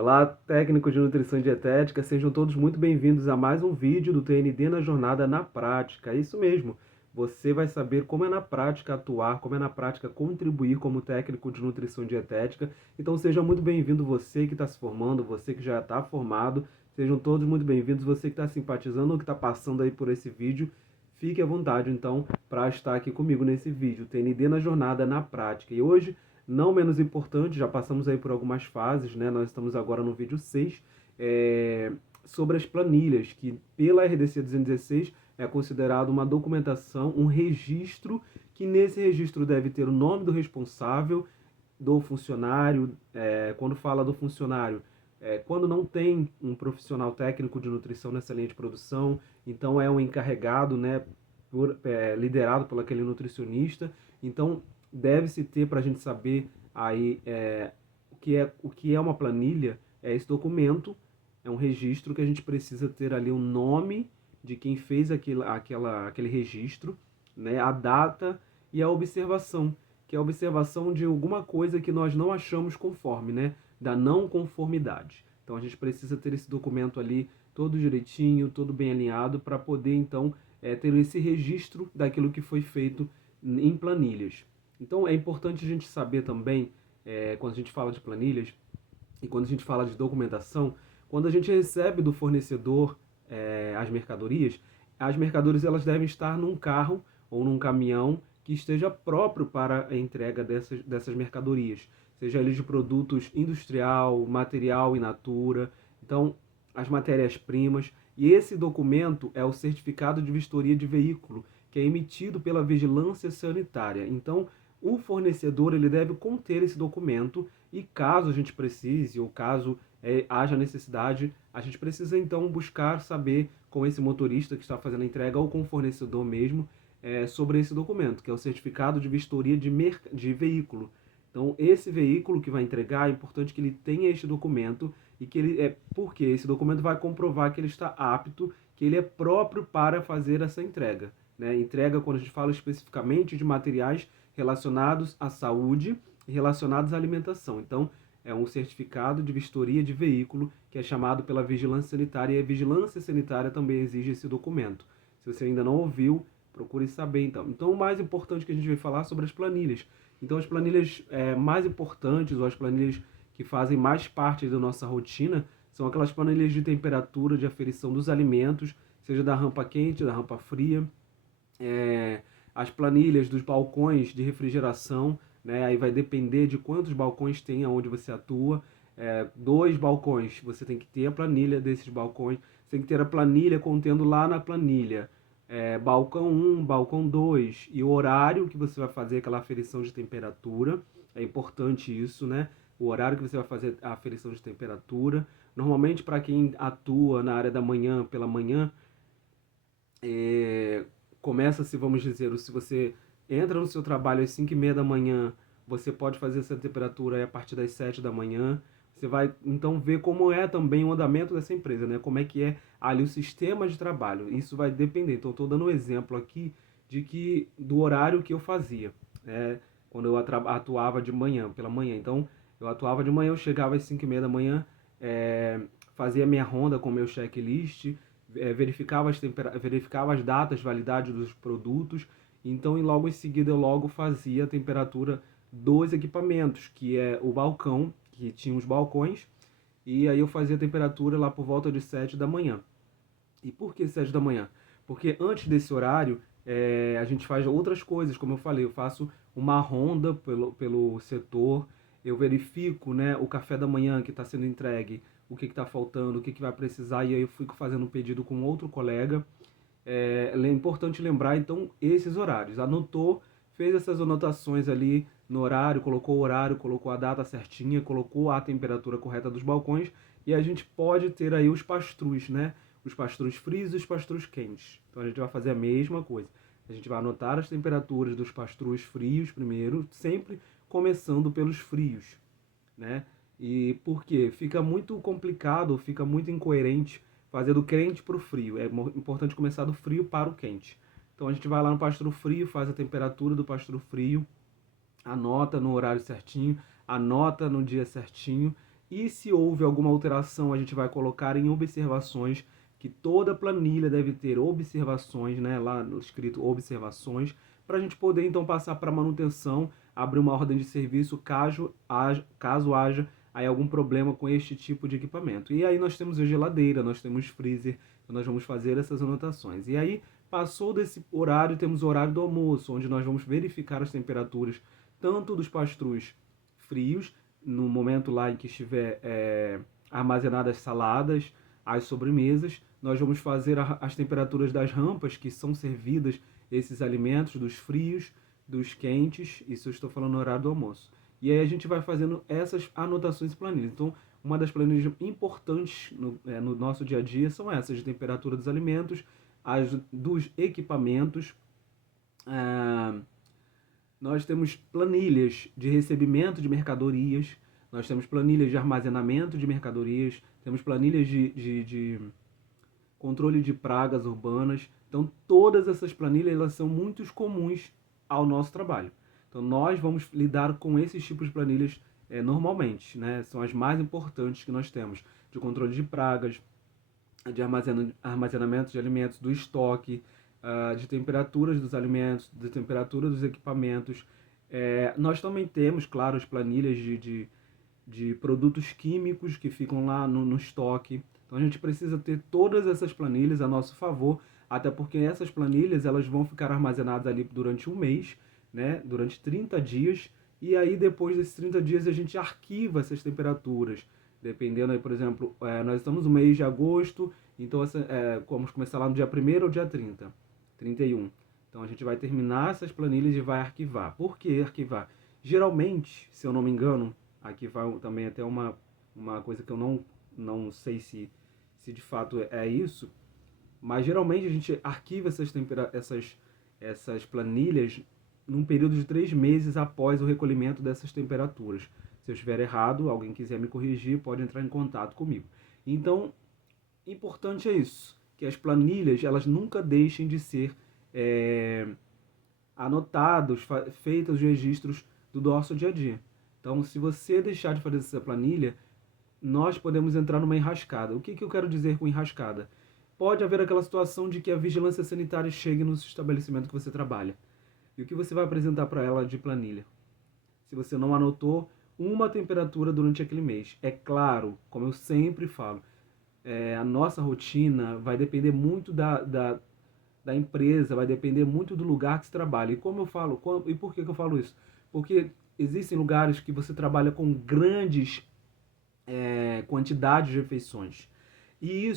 Olá, técnicos de nutrição e dietética, sejam todos muito bem-vindos a mais um vídeo do TND na Jornada na Prática. É isso mesmo, você vai saber como é na prática atuar, como é na prática contribuir como técnico de nutrição e dietética. Então seja muito bem-vindo você que está se formando, você que já está formado, sejam todos muito bem-vindos, você que está simpatizando ou que está passando aí por esse vídeo. Fique à vontade, então, para estar aqui comigo nesse vídeo, TND na Jornada na Prática. E hoje, não menos importante, já passamos aí por algumas fases, né? Nós estamos agora no vídeo 6, sobre as planilhas, que pela RDC 216 é considerado uma documentação, um registro, que nesse registro deve ter o nome do responsável, do funcionário. Quando fala do funcionário, quando não tem um profissional técnico de nutrição nessa linha de produção, então é um encarregado, né, liderado por aquele nutricionista. Então deve-se ter, para a gente saber aí o que é uma planilha, é esse documento, é um registro que a gente precisa ter ali o nome de quem fez aquele registro, né, a data e a observação, que é a observação de alguma coisa que nós não achamos conforme, né, da não conformidade. Então a gente precisa ter esse documento ali todo direitinho, todo bem alinhado, para poder então ter esse registro daquilo que foi feito em planilhas. Então é importante a gente saber também, quando a gente fala de planilhas e quando a gente fala de documentação, quando a gente recebe do fornecedor as mercadorias elas devem estar num carro ou num caminhão que esteja próprio para a entrega dessas mercadorias, seja eles de produtos industrial, material in natura, então as matérias-primas. E esse documento é o certificado de vistoria de veículo, que é emitido pela vigilância sanitária. Então, o fornecedor ele deve conter esse documento e caso a gente precise ou caso haja necessidade, a gente precisa então buscar saber com esse motorista que está fazendo a entrega ou com o fornecedor mesmo sobre esse documento, que é o certificado de vistoria de veículo. Então, esse veículo que vai entregar, é importante que ele tenha este documento e que ele porque esse documento vai comprovar que ele está apto, que ele é próprio para fazer essa entrega. Né? Entrega, quando a gente fala especificamente de materiais relacionados à saúde e relacionados à alimentação. Então, é um certificado de vistoria de veículo que é chamado pela Vigilância Sanitária, e a Vigilância Sanitária também exige esse documento. Se você ainda não ouviu, procure saber então. Então, o mais importante que a gente vai falar é sobre as planilhas. Então, as planilhas mais importantes, ou as planilhas que fazem mais parte da nossa rotina, são aquelas planilhas de temperatura, de aferição dos alimentos, seja da rampa quente, da rampa fria, as planilhas dos balcões de refrigeração, né? Aí vai depender de quantos balcões tem aonde você atua. 2 balcões, você tem que ter a planilha desses balcões, você tem que ter a planilha contendo lá na planilha balcão 1, balcão 2 e o horário que você vai fazer aquela aferição de temperatura. É importante isso, né? O horário que você vai fazer a aferição de temperatura. Normalmente, para quem atua na área da manhã, pela manhã, começa-se, vamos dizer, se você entra no seu trabalho às 5:30 da manhã, você pode fazer essa temperatura a partir das 7 da manhã. Você vai então ver como é também o andamento dessa empresa, né? Como é que é ali o sistema de trabalho. Isso vai depender. Então, estou dando um exemplo aqui do horário que eu fazia, né? Quando eu atuava de manhã, pela manhã. Então, eu atuava de manhã, eu chegava às 5:30 da manhã, fazia minha ronda com meu checklist, verificava as datas, validade dos produtos. Então, e logo em seguida, eu logo fazia a temperatura dos equipamentos, que é o balcão, que tinha os balcões, e aí eu fazia a temperatura lá por volta de 7 da manhã. E por que 7 da manhã? Porque antes desse horário, a gente faz outras coisas, como eu falei, eu faço uma ronda pelo setor, eu verifico, né, o café da manhã que está sendo entregue, o que está faltando, o que vai precisar, e aí eu fico fazendo um pedido com outro colega. É importante lembrar, então, esses horários. Anotou, fez essas anotações ali no horário, colocou a data certinha, colocou a temperatura correta dos balcões, e a gente pode ter aí os pastrus, né? Os pastrus frios e os pastrus quentes. Então a gente vai fazer a mesma coisa. A gente vai anotar as temperaturas dos pastrus frios primeiro, sempre começando pelos frios, né? E por quê? Fica muito complicado, fica muito incoerente fazer do quente para o frio. É importante começar do frio para o quente. Então a gente vai lá no pastro frio, faz a temperatura do pastro frio, anota no horário certinho, anota no dia certinho, E se houve alguma alteração, a gente vai colocar em observações, que toda planilha deve ter observações, né, lá escrito observações, para a gente poder então passar para manutenção, abrir uma ordem de serviço caso haja aí algum problema com este tipo de equipamento. E aí nós temos a geladeira, nós temos freezer, então nós vamos fazer essas anotações. E aí passou desse horário, temos o horário do almoço, onde nós vamos verificar as temperaturas tanto dos pastrus frios, no momento lá em que estiver armazenadas saladas, as sobremesas. Nós vamos fazer as temperaturas das rampas que são servidas esses alimentos, dos frios, dos quentes, isso eu estou falando no horário do almoço. E aí a gente vai fazendo essas anotações e planilhas. Então, uma das planilhas importantes no nosso dia a dia são essas, de temperatura dos alimentos, as dos equipamentos. Nós temos planilhas de recebimento de mercadorias, nós temos planilhas de armazenamento de mercadorias, temos planilhas de controle de pragas urbanas. Então, todas essas planilhas elas são muito comuns ao nosso trabalho. Então, nós vamos lidar com esses tipos de planilhas normalmente, né? São as mais importantes que nós temos, de controle de pragas, de armazenamento de alimentos, do estoque, de temperaturas dos alimentos, de temperatura dos equipamentos. Nós também temos, claro, as planilhas de produtos químicos que ficam lá no estoque. Então a gente precisa ter todas essas planilhas a nosso favor, até porque essas planilhas elas vão ficar armazenadas ali durante um mês, né, durante 30 dias, e aí depois desses 30 dias a gente arquiva essas temperaturas. Dependendo aí, por exemplo, nós estamos no mês de agosto, então vamos começar lá no dia 1º ou dia 30, 31. Então a gente vai terminar essas planilhas e vai arquivar. Por que arquivar? Geralmente, se eu não me engano, aqui vai também até uma coisa que eu não sei se de fato é isso, mas geralmente a gente arquiva essas planilhas num período de 3 meses após o recolhimento dessas temperaturas. Se eu estiver errado, alguém quiser me corrigir, pode entrar em contato comigo. Então, importante é isso, que as planilhas elas nunca deixem de ser anotados, feitos os registros do nosso dia a dia. Então, se você deixar de fazer essa planilha, nós podemos entrar numa enrascada. O que eu quero dizer com enrascada? Pode haver aquela situação de que a vigilância sanitária chegue no estabelecimento que você trabalha. E o que você vai apresentar para ela de planilha? Se você não anotou uma temperatura durante aquele mês. É claro, como eu sempre falo, a nossa rotina vai depender muito da empresa, vai depender muito do lugar que se trabalha. E como eu falo, e por que eu falo isso? Porque existem lugares que você trabalha com grandes quantidades de refeições. E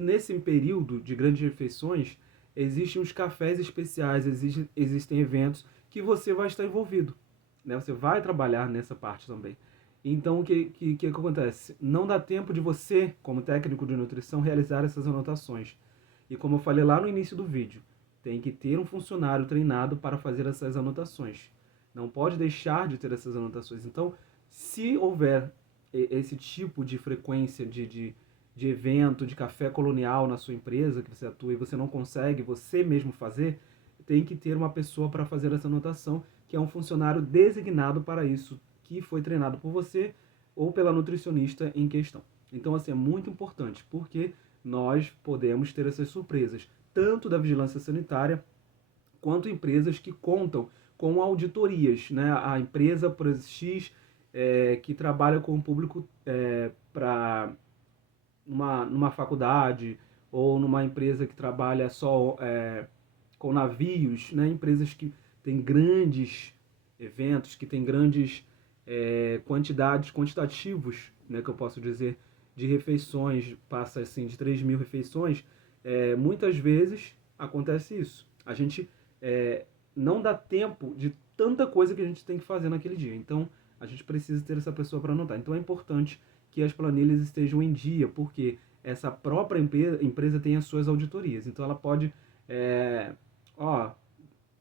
nesse período de grandes refeições, existem os cafés especiais, existem eventos que você vai estar envolvido, né? Você vai trabalhar nessa parte também. Então, o que acontece? Não dá tempo de você, como técnico de nutrição, realizar essas anotações. E como eu falei lá no início do vídeo, tem que ter um funcionário treinado para fazer essas anotações. Não pode deixar de ter essas anotações. Então, se houver esse tipo de frequência de evento, de café colonial na sua empresa que você atua e você não consegue você mesmo fazer, tem que ter uma pessoa para fazer essa anotação, que é um funcionário designado para isso, que foi treinado por você ou pela nutricionista em questão. Então, assim, é muito importante, porque nós podemos ter essas surpresas, tanto da vigilância sanitária, quanto empresas que contam com auditorias, né? A empresa, por exemplo, X, que trabalha com o público para numa faculdade, ou numa empresa que trabalha só com navios, né? Empresas que têm grandes eventos, que têm grandes quantitativos, né, que eu posso dizer, de refeições, passa assim de 3.000 refeições, muitas vezes acontece isso. A gente não dá tempo de tanta coisa que a gente tem que fazer naquele dia. Então, a gente precisa ter essa pessoa para anotar. Então, é importante que as planilhas estejam em dia, porque essa própria empresa tem as suas auditorias. Então, ela pode...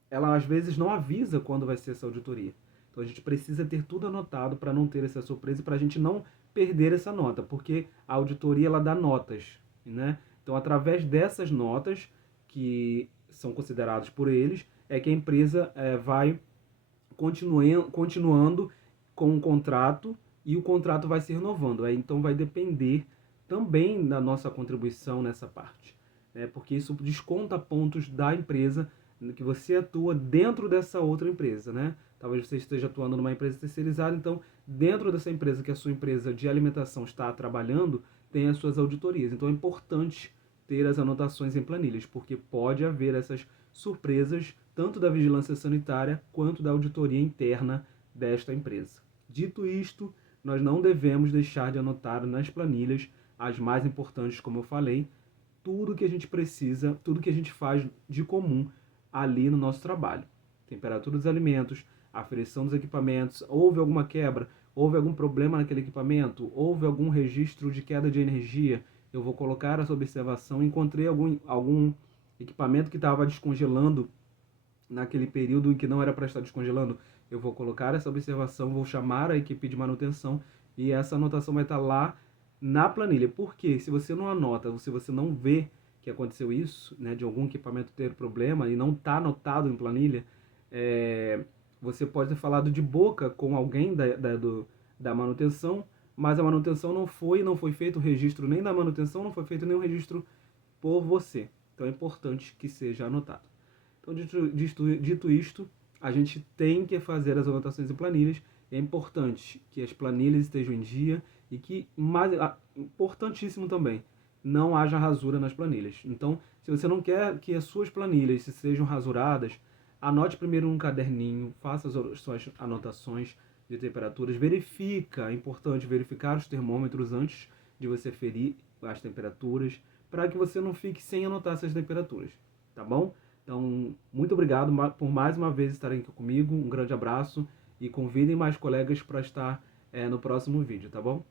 ela às vezes não avisa quando vai ser essa auditoria. Então, a gente precisa ter tudo anotado para não ter essa surpresa e para a gente não perder essa nota, porque a auditoria ela dá notas, né? Então, através dessas notas, que são consideradas por eles, é que a empresa vai continuando com um contrato e o contrato vai se renovando. Aí, então vai depender também da nossa contribuição nessa parte, né? Porque isso desconta pontos da empresa que você atua dentro dessa outra empresa, né? Talvez você esteja atuando numa empresa terceirizada, então dentro dessa empresa que a sua empresa de alimentação está trabalhando, tem as suas auditorias. Então é importante ter as anotações em planilhas, porque pode haver essas surpresas tanto da vigilância sanitária quanto da auditoria interna desta empresa. Dito isto, nós não devemos deixar de anotar nas planilhas as mais importantes, como eu falei, tudo que a gente precisa, tudo que a gente faz de comum ali no nosso trabalho. Temperatura dos alimentos, aferição dos equipamentos, houve alguma quebra, houve algum problema naquele equipamento, houve algum registro de queda de energia, eu vou colocar essa observação, encontrei algum equipamento que estava descongelando naquele período em que não era para estar descongelando, eu vou colocar essa observação, vou chamar a equipe de manutenção e essa anotação vai estar lá na planilha. Porque se você não anota, se você não vê que aconteceu isso, né, de algum equipamento ter problema e não está anotado em planilha, você pode ter falado de boca com alguém da manutenção, mas a manutenção não foi feito o registro nem da manutenção, não foi feito nenhum registro por você. Então é importante que seja anotado. Então, dito isto, a gente tem que fazer as anotações em planilhas. É importante que as planilhas estejam em dia e que, importantíssimo também, não haja rasura nas planilhas. Então, se você não quer que as suas planilhas sejam rasuradas, anote primeiro num caderninho, faça as suas anotações de temperaturas, é importante verificar os termômetros antes de você ferir as temperaturas, para que você não fique sem anotar essas temperaturas, tá bom? Então, muito obrigado por mais uma vez estarem aqui comigo, um grande abraço e convidem mais colegas para estar no próximo vídeo, tá bom?